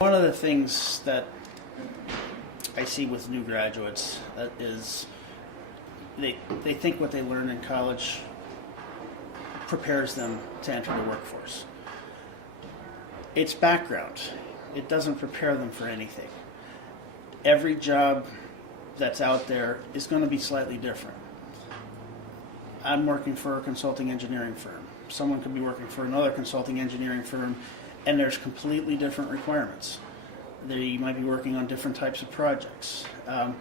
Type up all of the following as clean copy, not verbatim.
One of the things that I see with new graduates is they think what they learn in college prepares them to enter the workforce. It's background. It doesn't prepare them for anything. Every job that's out there is going to be slightly different. I'm working for a consulting engineering firm. Someone could be working for another consulting engineering firm, and there's completely different requirements. You might be working on different types of projects. The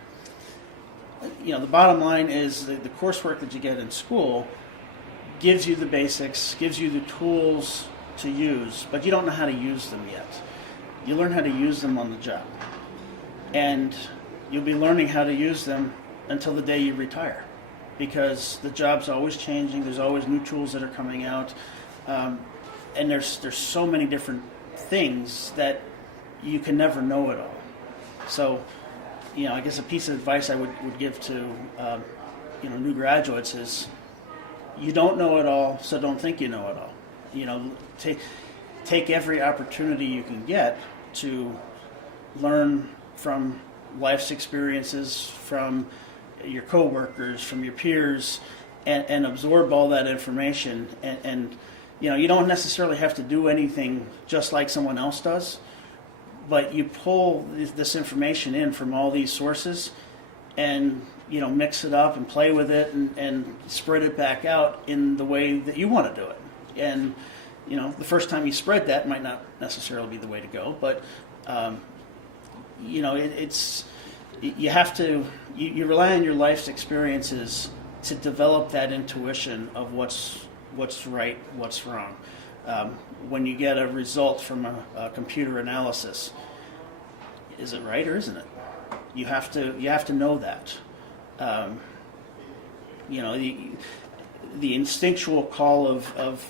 bottom line is that the coursework that you get in school gives you the basics, gives you the tools to use, but you don't know how to use them yet. You learn how to use them on the job. And you'll be learning how to use them until the day you retire, because the job's always changing. There's always new tools that are coming out, and there's so many different things that you can never know it all. So, I guess a piece of advice I would give to new graduates is, you don't know it all, so don't think you know it all. Take every opportunity you can get to learn from life's experiences, from your coworkers, from your peers, and absorb all that information. And you don't necessarily have to do anything just like someone else does, but you pull this information in from all these sources and mix it up and play with it and spread it back out in the way that you want to do it. And the first time you spread that might not necessarily be the way to go, but you have to you rely on your life's experiences to develop that intuition of what's right, what's wrong. When you get a result from a computer analysis, is it right or isn't it? You have to know that. The instinctual call of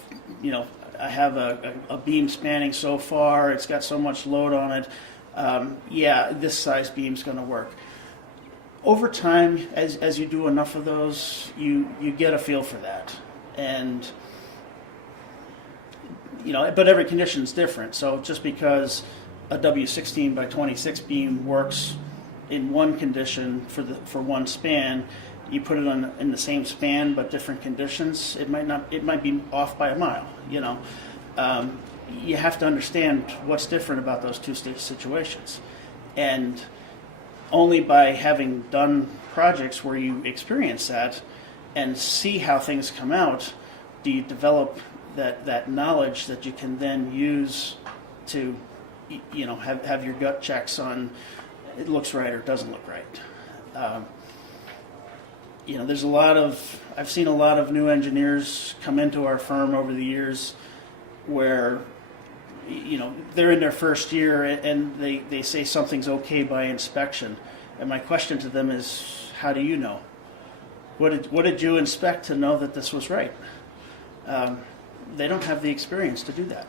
I have a beam spanning so far, it's got so much load on it. This size beam's going to work. Over time, as you do enough of those, you get a feel for that, and but every condition is different. So just because a W16 by 26 beam works in one condition for one span, you put it in the same span but different conditions, it might be off by a mile. You have to understand what's different about those two situations, and only by having done projects where you experience that and see how things come out do you develop that knowledge that you can then use to have your gut checks on it looks right or doesn't look right. I've seen a lot of new engineers come into our firm over the years where they're in their first year and they say something's okay by inspection, and my question to them is, how do you know? What did you inspect to know that this was right? They don't have the experience to do that.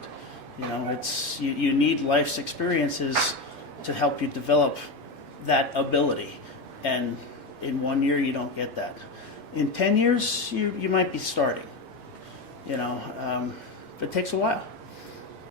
You need life's experiences to help you develop that ability, and in 1 year you don't get that. In 10 years you might be starting, but it takes a while.